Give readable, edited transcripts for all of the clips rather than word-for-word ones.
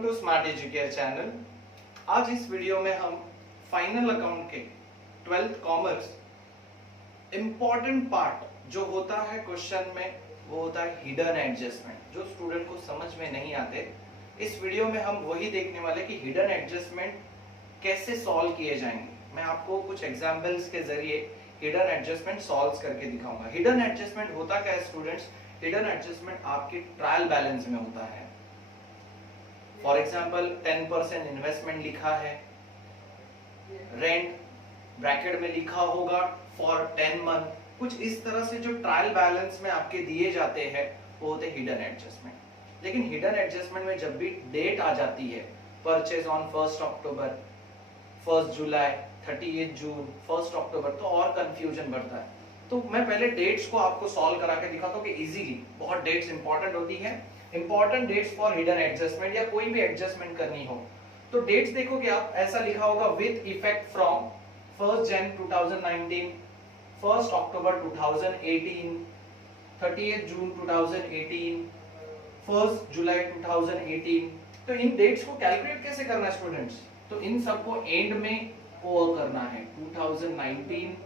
Welcome to smart Educare channel. आज इस video में हम फाइनल अकाउंट के 12th कॉमर्स इंपॉर्टेंट पार्ट जो होता है क्वेश्चन में वो होता है हिडन एडजस्टमेंट, जो स्टूडेंट को समझ में नहीं आते। इस वीडियो में हम वही देखने वाले कि हिडन एडजस्टमेंट कैसे सॉल्व किए जाएंगे। मैं आपको कुछ एग्जांपल्स के जरिए हिडन एडजस्टमेंट सॉल्व करके दिखाऊंगा। हिडन एडजस्टमेंट होता क्या है स्टूडेंट्स? हिडन एडजस्टमेंट आपके ट्रायल बैलेंस में होता है। फॉर एग्जाम्पल 10% इन्वेस्टमेंट लिखा है, रेंट ब्रैकेट में लिखा होगा फॉर 10 मंथ, कुछ इस तरह से जो ट्रायल बैलेंस में आपके दिए जाते हैं वो होते हिडन एडजस्टमेंट। लेकिन हिडन एडजस्टमेंट में जब भी डेट आ जाती है, परचेज ऑन 1 अक्टूबर, 1 जुलाई, 30 जून, 1 अक्टूबर, तो और कंफ्यूजन बढ़ता है। तो मैं पहले डेट्स को आपको सॉल्व करा के दिखाता हूँ कि इजीली, बहुत डेट्स इंपॉर्टेंट होती है, important dates for hidden adjustment या कोई भी एडजस्टमेंट करनी हो तो डेट्स देखोगे आप, ऐसा लिखा होगा विद इफेक्ट फ्रॉम 1 जन 2019, 1 अक्टूबर 2018, 30 जून 2018, 1 जुलाई 2018। तो इन डेट्स को कैलकुलेट कैसे करना है स्टूडेंट्स? तो इन सबको एंड में ओवर करना है। 2019,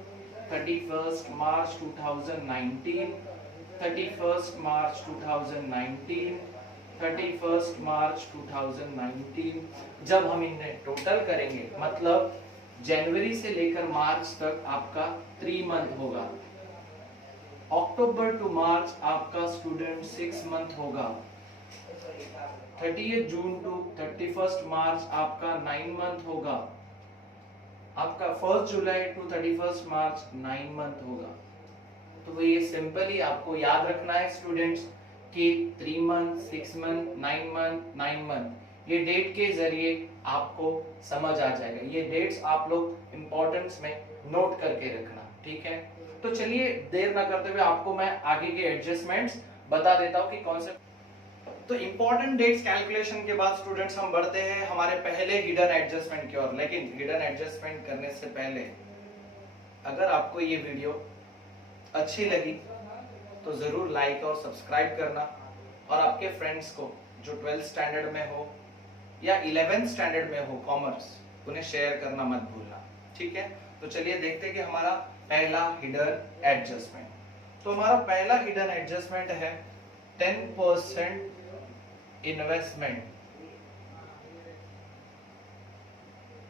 31 मार्च 2019, 31 मार्च 2019, 31 मार्च 2019। जब हम इन्हें टोटल करेंगे, मतलब जनवरी से लेकर मार्च तक आपका 3 मंथ होगा, अक्टूबर टू मार्च आपका स्टूडेंट 6 मंथ होगा, 30 जून टू 31 मार्च आपका 9 मंथ होगा, आपका 1 जुलाई टू 31 मार्च 9 मंथ होगा। तो ये सिंपली आपको याद रखना है स्टूडेंट्स कि 3 मंथ, 6 मंथ, 9 मंथ, 9 मंथ, ये डेट के जरिए आपको समझ आ जाएगा। ये डेट्स आप लोग इंपॉर्टेंस में नोट करके रखना, ठीक है? तो चलिए देर ना करते हुए आपको मैं आगे के एडजस्टमेंट्स बता देता हूँ कि कौन से। तो इंपॉर्टेंट डेट्स कैलकुलेशन के बाद स्टूडेंट्स हम बढ़ते हैं हमारे पहले हिडन एडजस्टमेंट की ओर। लेकिन हिडन एडजस्टमेंट करने से पहले अगर आपको ये वीडियो अच्छी लगी तो जरूर लाइक और सब्सक्राइब करना, और आपके फ्रेंड्स को जो 12th स्टैंडर्ड में हो या 11th स्टैंडर्ड में हो कॉमर्स, उन्हें शेयर करना मत भूलना, ठीक है? तो चलिए देखते हैं कि हमारा पहला हिडन एडजस्टमेंट। तो हमारा पहला हिडन एडजस्टमेंट है 10% इन्वेस्टमेंट।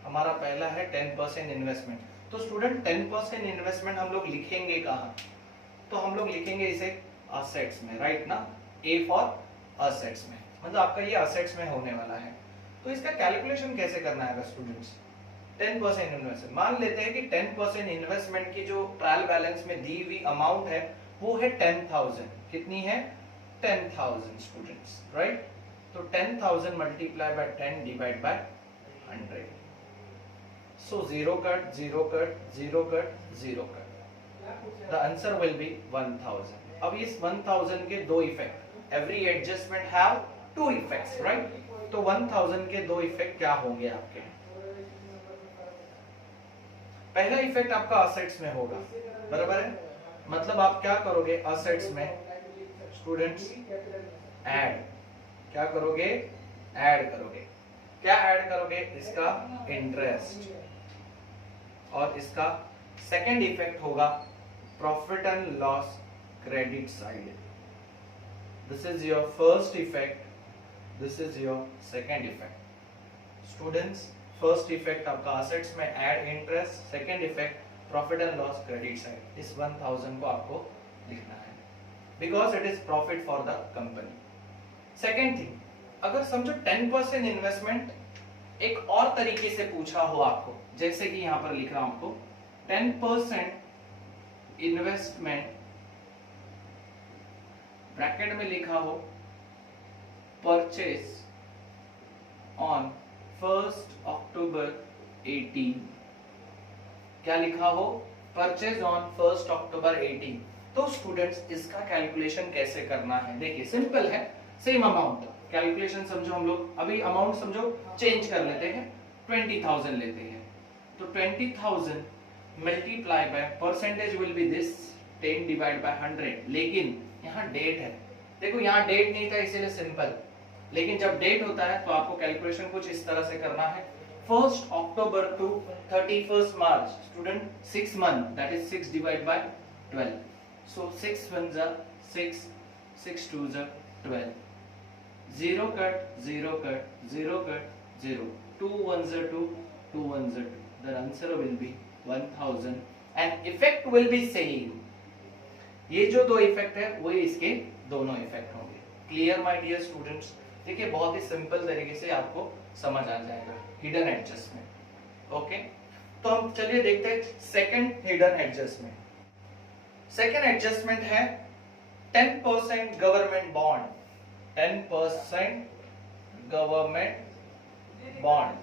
हमारा पहला है 10% इन्वेस्टमेंट। तो स्टूडेंट 10% इन्वेस्टमेंट हम लोग लिखेंगे कहाँ? तो हम लोग लिखेंगे इसे असेट्स में, राइट ना? ए फॉर असेट्स में, मतलब आपका ये असेट्स में होने वाला है। तो इसका कैलकुलेशन कैसे करना है स्टूडेंट्स? 10% इन्वेस्टमेंट, मान लेते हैं कि 10% इन्वेस्टमेंट की जो ट्रायल बैलेंस में दी हुई अमाउंट है वो है 10,000। कितनी है? 10,000 स्टूडेंट्स, राइट? तो 10,000 multiply bye 10 divide by 100। So 0 cut, 0 cut, 0 cut, 0 cut, the answer will be 1000। अब इस 1000 के दो effect, every adjustment have two effects, right? तो 1000 के दो इफेक्ट क्या होंगे आपके? पहला इफेक्ट आपका असेट्स में होगा, बराबर है? मतलब आप क्या करोगे असेट्स में स्टूडेंट्स? ऐड, क्या करोगे? ऐड करोगे। क्या ऐड करोगे? इसका इंटरेस्ट, और इसका सेकेंड इफेक्ट होगा profit and loss credit side. This is your first effect, this is your second effect. Students, first effect आपका असेट्स में add interest, second effect profit and loss credit side. इस 1000 को आपको लिखना है because it is profit for the company. Second thing, अगर समझो 10% investment एक और तरीके से पूछा हो आपको, जैसे कि यहां पर लिख रहा हूं आपको 10% इन्वेस्टमेंट, ब्रैकेट में लिखा हो परचेज ऑन 1 अक्टूबर 18। क्या लिखा हो? परचेज ऑन 1 अक्टूबर 18। तो स्टूडेंट्स इसका कैलकुलेशन कैसे करना है? देखिए सिंपल है, सेम अमाउंट कैलकुलेशन समझो। हम लोग अभी अमाउंट समझो चेंज कर लेते हैं, 20,000 लेते हैं। तो 20,000 multiply by percentage will be this 10 divide by 100। लेकिन यहाँ डेट है, देखो यहाँ डेट नहीं था इसीलिए सिंपल लेकिन जब डेट होता है तो आपको कैलकुलेशन कुछ इस तरह से करना है, 1 October to 31 March. Student 6 month, that is 6 divide by 12, so 6 1 जा 6, 6 2 जा 12, 0 कट 0 कट 0 कट 0, 2 1 जा 2, 2 1 जा 2, the answer will be 1000 and effect will be same। ये जो दो इफेक्ट है वही इसके दोनों इफेक्ट होंगे। Clear my dear students? देखिए बहुत ही सिंपल तरीके से आपको समझ आ जाएगा हिडन एडजस्टमेंट। ओके, तो हम चलिए देखते हैं second hidden adjustment. Second adjustment है 10% government bond, 10% government bond.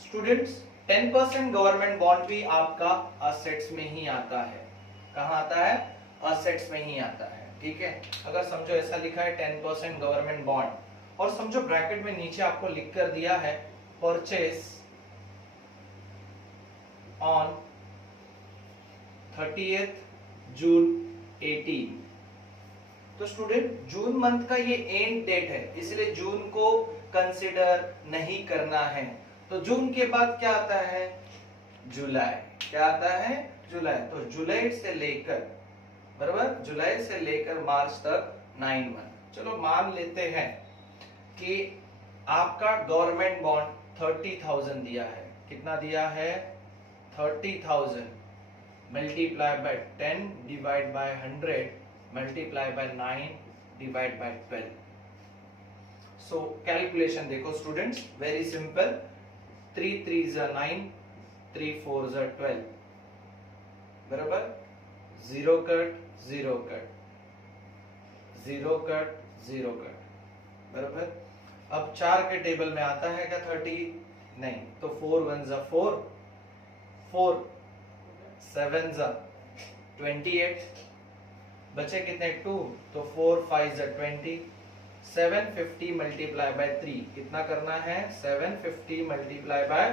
Students 10% government bond भी आपका असेट्स में ही आता है। कहां आता है? असेट्स में ही आता है। ठीक है, अगर समझो ऐसा लिखा है 10% गवर्नमेंट बॉन्ड और समझो ब्रैकेट में नीचे आपको लिख कर दिया है परचेस ऑन 30th जून 18, तो स्टूडेंट जून मंथ का ये एंड डेट है, इसलिए जून को कंसिडर नहीं करना है। तो जून के बाद क्या आता है? जुलाई। क्या आता है? जुलाई। तो जुलाई से लेकर, बराबर, जुलाई से लेकर मार्च तक 9 मंथ। चलो मान लेते हैं कि आपका गवर्नमेंट बॉन्ड 30,000 दिया है। कितना दिया है? 30,000 multiply by 10 divide by 100 multiply bye 9 divide by 12। So calculation देखो स्टूडेंट्स, वेरी सिंपल। 3 3 जा 9, 3 4 जा 12, बराबर, 0 कट 0 कट 0 कट 0 कट, बराबर। अब 4 के टेबल में आता है क्या 30? नहीं, तो 4 1 जा 4, 4 7 जा 28, बचे कितने? 2, तो 4 5 जा 20, 750 मल्टीप्लाई बाय 3। कितना करना है? 750 मल्टीप्लाई बाय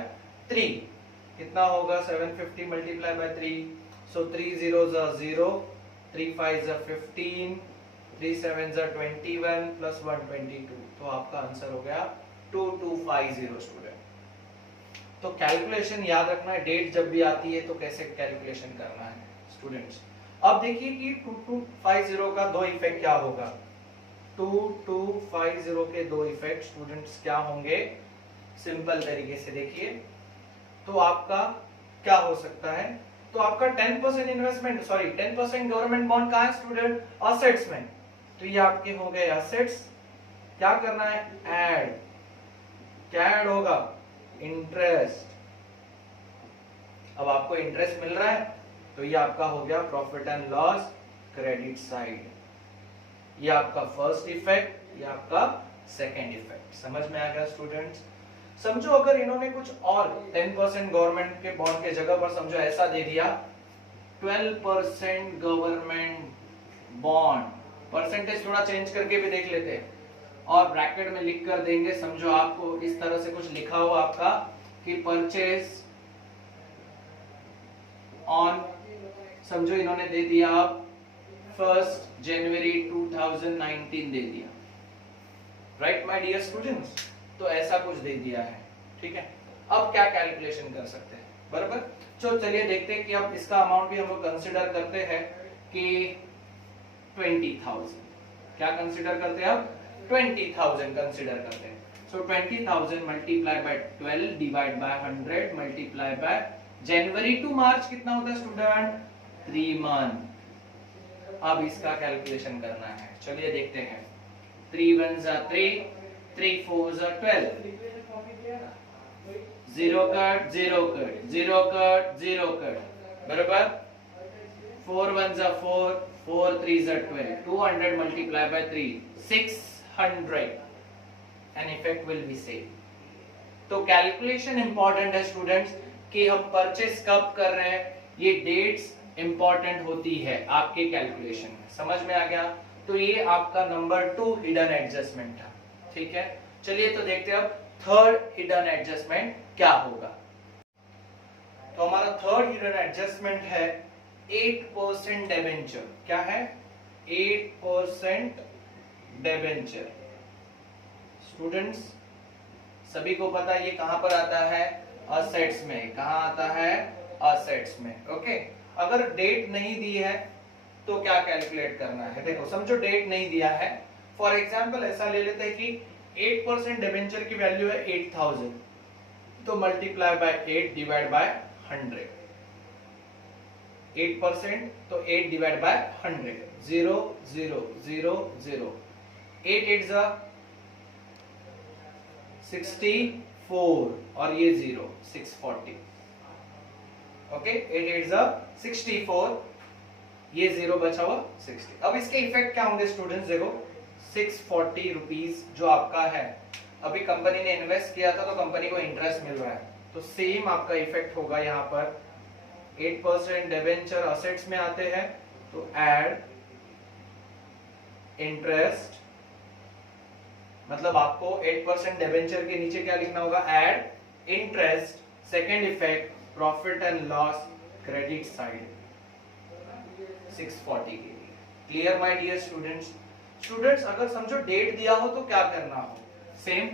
3 कितना होगा? 750 मल्टीप्लाई बाय 3, सो 3 0 जा 0, 3 5 जा 15, 3 7 जा 21 प्लस 1 22, तो आपका आंसर हो गया 2250 स्टूडेंट। तो कैलकुलेशन याद रखना है, डेट जब भी आती है तो कैसे कैलकुलेशन करना है स्टूडेंट्स। अब देखिए कि 2250 का दो इफेक्ट क्या होगा। 2250 के दो इफेक्ट स्टूडेंट्स क्या होंगे? सिंपल तरीके से देखिए, तो आपका क्या हो सकता है? तो आपका 10% इन्वेस्टमेंट, सॉरी 10% गवर्नमेंट बॉन्ड कहां है स्टूडेंट? असेट्स में। तो ये आपके हो गए असेट्स। क्या करना है? ऐड। क्या ऐड होगा? इंटरेस्ट। अब आपको इंटरेस्ट मिल रहा है तो ये आपका हो गया profit and loss credit side. ये आपका फर्स्ट इफेक्ट, ये आपका सेकेंड इफेक्ट। समझ में आ गया स्टूडेंट्स? समझो अगर इन्होंने कुछ और 10% गवर्नमेंट के बॉन्ड के जगह पर समझो ऐसा दे दिया 12% गवर्नमेंट बॉन्ड, परसेंटेज थोड़ा चेंज करके भी देख लेते हैं और ब्रैकेट में लिख कर देंगे। समझो आपको इस तरह से कुछ लिखा हो आपका कि परचेज ऑन, समझो इन्होंने दे दिया आप 1 जनवरी 2019 दे दिया, राइट माय डियर स्टूडेंट्स? तो ऐसा कुछ दे दिया है। ठीक है, अब क्या कैलकुलेशन कर सकते हैं, बराबर। चलो चलिए देखते हैं कि अब इसका अमाउंट भी हम लोग कंसीडर करते हैं कि 20,000। क्या कंसीडर करते हैं? अब 20,000 कंसीडर करते हैं। So 20,000 multiply by 12 divide by 100 multiply by January to March कितना होता है स्टूडेंट? 3 मंथ। अब इसका कैलकुलेशन करना है, चलिए देखते हैं। 3 1 जा 3, 3 4 जा 12, 0 कट 0 कट 0 कट 0 कट, बराबर। 4 1 जा 4, 4 3 जा 12, 200 multiply by 3, 600 and effect will be same. तो कैलकुलेशन इंपॉर्टेंट है स्टूडेंट्स कि हम परचेस कब कर रहे हैं, ये डेट्स इंपॉर्टेंट होती है आपके कैलकुलेशन में। समझ में आ गया? तो ये आपका नंबर 2 हिडन एडजस्टमेंट था। ठीक है, चलिए तो देखते हैं अब थर्ड हिडन एडजस्टमेंट क्या होगा। तो हमारा थर्ड हिडन एडजस्टमेंट है 8% डिबेंचर। क्या है? 8% डेबेंचर। स्टूडेंट्स सभी को पता है ये कहां पर आता है, असेट्स में। कहां आता है, असेट्स में। ओके, अगर डेट नहीं दी है तो क्या कैलकुलेट करना है, देखो समझो डेट नहीं दिया है। फॉर एग्जांपल ऐसा ले लेते हैं कि 8% डिबेंचर की वैल्यू है 8000, तो मल्टीप्लाई बाय 8 डिवाइड बाय 100। 8% तो 8 डिवाइड बाय 100, 0 0 0 0, 8 8 जा 64 और ये 0 640। ओके, 8 8 जा 64, ये 0 बचा हुआ 60। अब इसके इफेक्ट क्या होंगे स्टूडेंट्स, देखो 640 रुपीज जो आपका है, अभी कंपनी ने इन्वेस्ट किया था तो कंपनी को इंटरेस्ट मिल रहा है, तो सेम आपका इफेक्ट होगा यहाँ पर। 8% डिबेंचर असेट्स में आते हैं तो ऐड इंटरेस्ट, मतलब आपको 8% डिबेंचर के नीचे क्या लिखना होगा, add interest. Second effect profit and loss credit side 640 के लिए। Clear my dear students. Students अगर समझो डेट दिया हो तो क्या करना हो, सेम।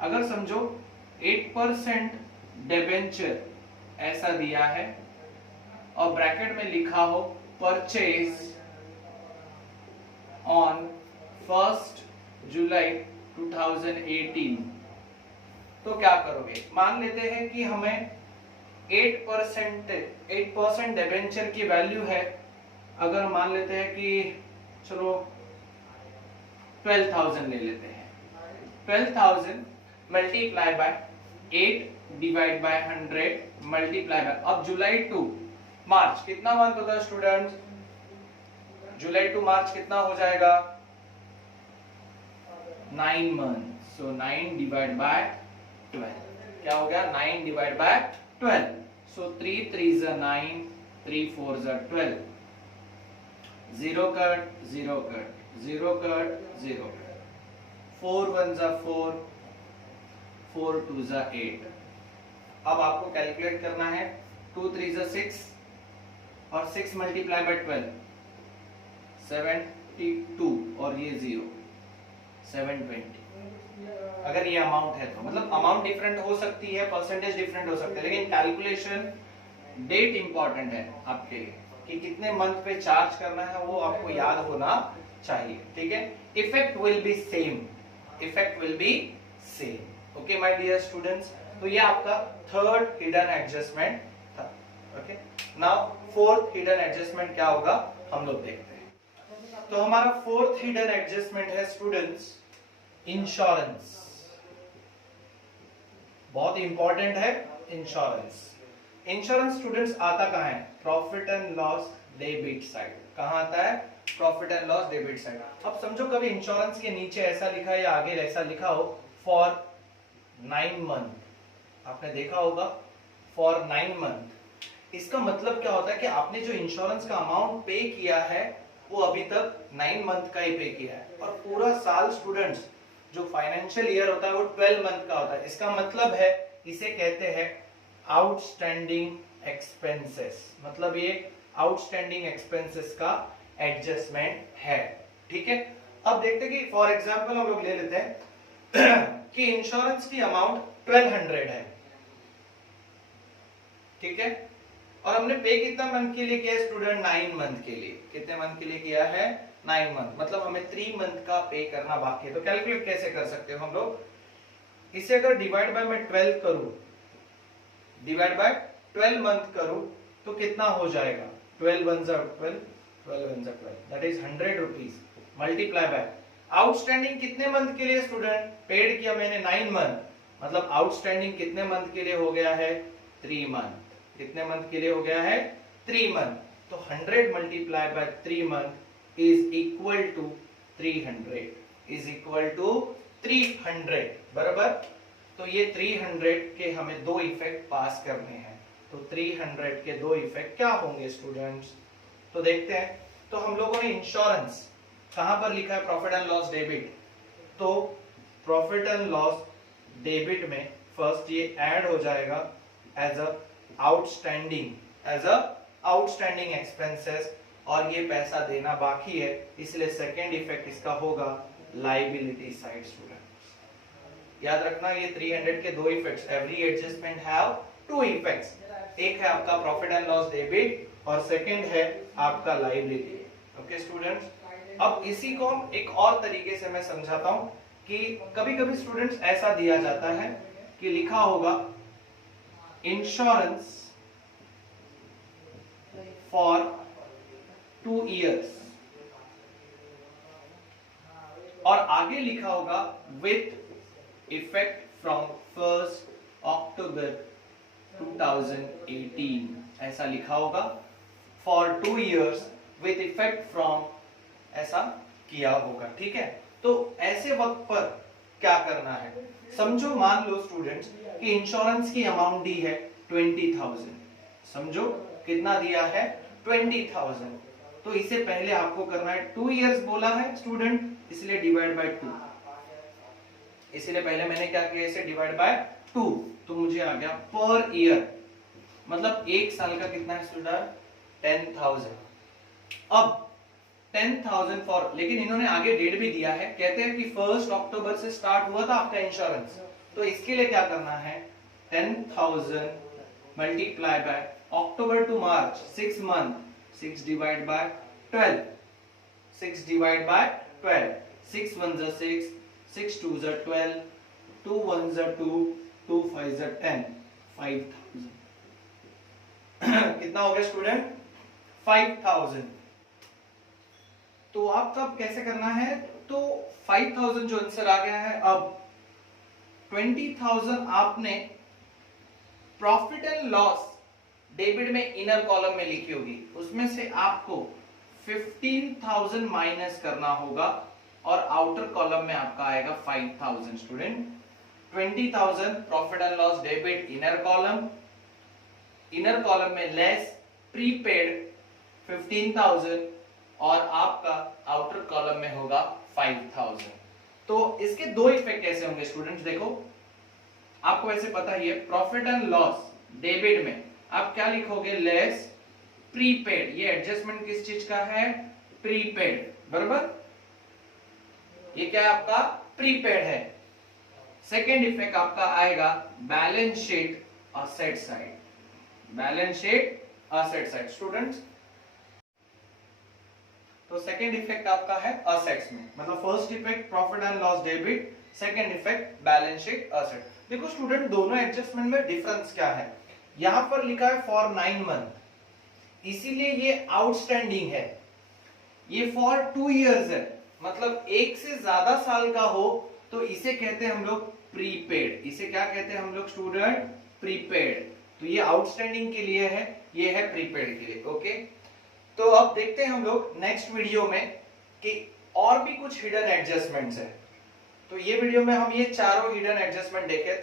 अगर समझो 8% डिबेंचर ऐसा दिया है और ब्रैकेट में लिखा हो परचेज ऑन 1 जुलाई 2018, तो क्या करोगे, मान लेते हैं कि हमें 8% डिबेंचर की वैल्यू है, अगर मान लेते हैं कि चलो 12,000 ले लेते हैं, 12,000 multiply by 8 divide by 100 multiply bye, अब जुलाई टू मार्च कितना मंथ होता है स्टूडेंट्स, जुलाई टू मार्च कितना हो जाएगा, 9 मंथ, सो 9 डिवाइड बाय 12, क्या हो गया 9 divide by 12, so 3 3 9, 3 4 12, 0 cut 0 cut 0 cut 0 cut, 4 1 4, 4 2 8। अब आपको कैलकुलेट करना है, 2 3 6 और 6 मल्टीप्लाई बाय 12 72 और ये 0 720। अगर ये अमाउंट है तो मतलब अमाउंट डिफरेंट हो सकती है, परसेंटेज डिफरेंट हो सकते हैं, लेकिन कैलकुलेशन डेट इंपॉर्टेंट है आपके लिए कि कितने मंथ पे चार्ज करना है वो आपको याद होना चाहिए। ठीक है, effect will be same, effect will be same. Okay my dear students, तो ये आपका थर्ड हिडन एडजस्टमेंट था। Okay, now fourth hidden adjustment क्या होगा हम लोग देखते हैं। तो हमारा फोर्थ हिडन एडजस्टमेंट है स्टूडेंट्स इंश्योरेंस। बहुत इंपॉर्टेंट है इंश्योरेंस। इंश्योरेंस स्टूडेंट्स आता कहां है, profit and loss debit side. कहां आता है, profit and loss debit side. अब समझो कभी इंश्योरेंस के नीचे ऐसा लिखा है या आगे ऐसा लिखा हो फॉर 9 मंथ, आपने देखा होगा फॉर 9 मंथ। इसका मतलब क्या होता है कि आपने जो इंश्योरेंस का अमाउंट पे किया है वो अभी तक 9 मंथ का ही पे किया है, और पूरा साल स्टूडेंट्स जो फाइनेंशियल ईयर होता है वो 12 मंथ का होता है। इसका मतलब है इसे कहते हैं आउटस्टैंडिंग एक्सपेंसेस, मतलब ये आउटस्टैंडिंग एक्सपेंसेस का एडजस्टमेंट है। ठीक है, अब देखते हैं कि फॉर एग्जांपल हम लोग ले लेते हैं कि इंश्योरेंस की अमाउंट 1200 है। ठीक है, और हमने पे कितना मंथ के लिए किया है स्टूडेंट, 9 मंथ के लिए। कितने मंथ के लिए किया है, 9 मंथ, मतलब हमें 3 मंथ का पे करना बाकी है। तो कैलकुलेट कैसे कर सकते हो हम लोग, इसे अगर डिवाइड बाय मैं 12 करूं, डिवाइड बाय 12 मंथ करूं तो कितना हो जाएगा, 12 1 12, 12 1 12, that is 100 rupees multiply by outstanding कितने मंथ के लिए स्टूडेंट, पेड किया मैंने 9 मंथ, मतलब आउटस्टैंडिंग कितने मंथ के लिए हो गया है, 3 मंथ। कितने मंथ के लिए हो गया है, 3 मंथ। तो 100 multiply by 3 month is equal to 300, is equal to 300, बराबर। तो ये 300 के हमें दो इफेक्ट पास करने हैं, तो 300 के दो इफेक्ट क्या होंगे स्टूडेंट्स, तो देखते हैं। तो हम लोगों ने इंश्योरेंस कहां पर लिखा है, प्रॉफिट एंड लॉस डेबिट, तो प्रॉफिट एंड लॉस डेबिट में फर्स्ट ये ऐड हो जाएगा as a outstanding, as a outstanding expenses, और ये पैसा देना बाकी है, इसलिए सेकेंड इफेक्ट इसका होगा लाइबिलिटी साइड स्टूडेंट। याद रखना ये 300 के दो effects, every adjustment have two effects, एक है आपका प्रॉफिट एंड लॉस डेबिट और सेकंड है आपका लाइबिलिटी। ओके स्टूडेंट्स, अब इसी को हम एक और तरीके से मैं समझाता हूं कि कभी कभी स्टूडेंट्स ऐसा दिया जाता है कि लिखा होगा इंश्योरेंस फॉर 2 years और आगे लिखा होगा विथ इफेक्ट फ्रॉम 1 October 2018, ऐसा लिखा होगा for 2 years with effect from, ऐसा किया होगा। ठीक है, तो ऐसे वक्त पर क्या करना है, समझो मान लो स्टूडेंट्स कि इंश्योरेंस की अमाउंट दी है 20,000, समझो कितना दिया है 20,000, तो इसे पहले आपको करना है 2 years बोला है स्टूडेंट, इसलिए डिवाइड बाय 2, इसलिए पहले मैंने क्या किया, इसे डिवाइड बाय 2, तो मुझे आ गया पर ईयर, मतलब एक साल का कितना है स्टूडेंट 10,000। अब 10,000 फॉर, लेकिन इन्होंने आगे डेट भी दिया है, कहते हैं कि 1 अक्टूबर से स्टार्ट हुआ था आपका इंश्योरेंस, तो इसके लिए क्या करना है 10,000 multiply by October to March 6 month, 6 divide by 12, 6 divide by 12, 6 1 is 6, 6 2 is 12, 2 1 is 2, 2 5 is 10, 5,000 कितना हो गया स्टूडेंट 5,000। तो आप कब कैसे करना है, तो 5,000 जो आंसर आ गया है, अब 20,000 आपने प्रॉफिट एंड लॉस डेबिट में इनर कॉलम में लिखी होगी, उसमें से आपको 15,000 माइनस करना होगा और आउटर कॉलम में आपका आएगा 5,000 student. 20,000 profit and loss debit inner column में लेस प्रीपेड 15,000 और आपका आउटर कॉलम में होगा 5,000। तो इसके दो इफेक्ट कैसे होंगे स्टूडेंट्स, देखो आपको वैसे पता ही है प्रॉफिट एंड लॉस डेबिट में आप क्या लिखोगे, लेस प्रीपेड, ये एडजस्टमेंट किस चीज का है, प्रीपेड, बराबर, ये क्या है आपका प्रीपेड है। सेकेंड इफेक्ट आपका आएगा balance sheet asset side, balance sheet asset side students. तो सेकेंड इफेक्ट आपका है असेट्स में, मतलब first effect profit and loss debit, second effect balance sheet asset. देखो स्टूडेंट दोनों एडजस्टमेंट में डिफरेंस क्या है, यहां पर लिखा है फॉर 9 मंथ, इसीलिए ये आउटस्टैंडिंग है, ये फॉर 2 years है, मतलब एक से ज्यादा साल का हो तो इसे कहते हैं हम लोग प्रीपेड, इसे क्या कहते हैं हम लोग स्टूडेंट, प्रीपेड। तो ये आउटस्टैंडिंग के लिए है, ये है प्रीपेड के लिए। ओके, तो अब देखते हैं हम लोग नेक्स्ट वीडियो में कि और भी कुछ हिडन एडजस्टमेंट्स है। तो ये वीडियो में हम ये चारों हिडन एडजस्टमेंट देखे।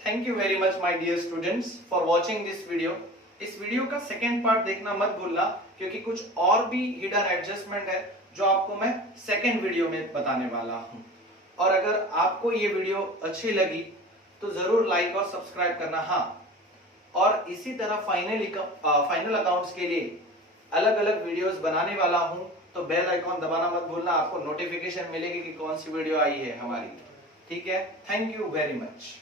Thank you very much my dear students for watching this video. इस वीडियो का सेकेंड पार्ट देखना मत भूलना, क्योंकि कुछ और भी हिडन एडजस्टमेंट है जो आपको मैं सेकेंड वीडियो में बताने वाला हूं। और अगर आपको ये वीडियो अच्छी लगी तो जरूर लाइक और सब्सक्राइब करना। हाँ, और इसी तरह फाइनल अकाउंट्स के लिए अलग अलग वीडियोस बनाने वाला हूं, तो बेल आइकॉन दबाना मत भूलना, आपको नोटिफिकेशन मिलेगी कि कौन सी वीडियो आई है हमारी। ठीक है, थैंक यू वेरी मच।